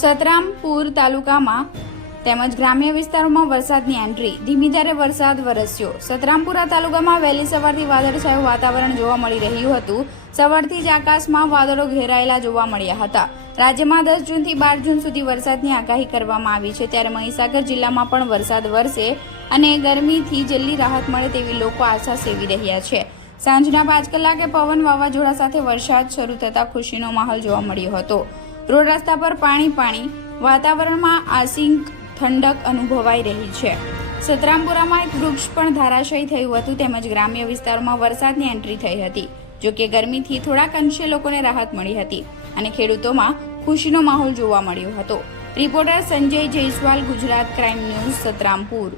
સતરામપુર તાલુકામાં તેમજ ગ્રામ્ય વિસ્તારોમાં વરસાદની એન્ટ્રી. ધીમી ધારે વરસાદ વરસ્યો. સતરામપુરા તાલુકામાં વહેલી સવારથી વાદળછાયું વાતાવરણ જોવા મળી રહ્યું હતું. સવારથી જ આકાશમાં વાદળો ઘેરાયેલા જોવા મળ્યા હતા. રાજ્યમાં દસ જૂનથી બાર જૂન સુધી વરસાદની આગાહી કરવામાં આવી છે. ત્યારે મહીસાગર જિલ્લામાં પણ વરસાદ વરસે અને ગરમીથી જલ્દી રાહત મળે તેવી લોકો આશા સેવી રહ્યા છે. સાંજના પાંચ કલાકે પવન વાવાઝોડા સાથે વરસાદ શરૂ થતાં ખુશીનો માહોલ જોવા મળ્યો હતો. રોડ રસ્તા પર પાણી પાણી વાતાવરણમાં આસિંક ઠંડક અનુભવાઈ રહી છે. સતરામપુરામાં એક વૃક્ષ પણ ધરાશયી થયું હતું, તેમજ ગ્રામ્ય વિસ્તારોમાં વરસાદની એન્ટ્રી થઈ હતી, જો કે ગરમીથી થોડાક અંશે લોકોને રાહત મળી હતી અને ખેડૂતોમાં ખુશીનો માહોલ જોવા મળ્યો હતો. Reporter Sanjay Jaiswal, Gujarat Crime News, Satrampur.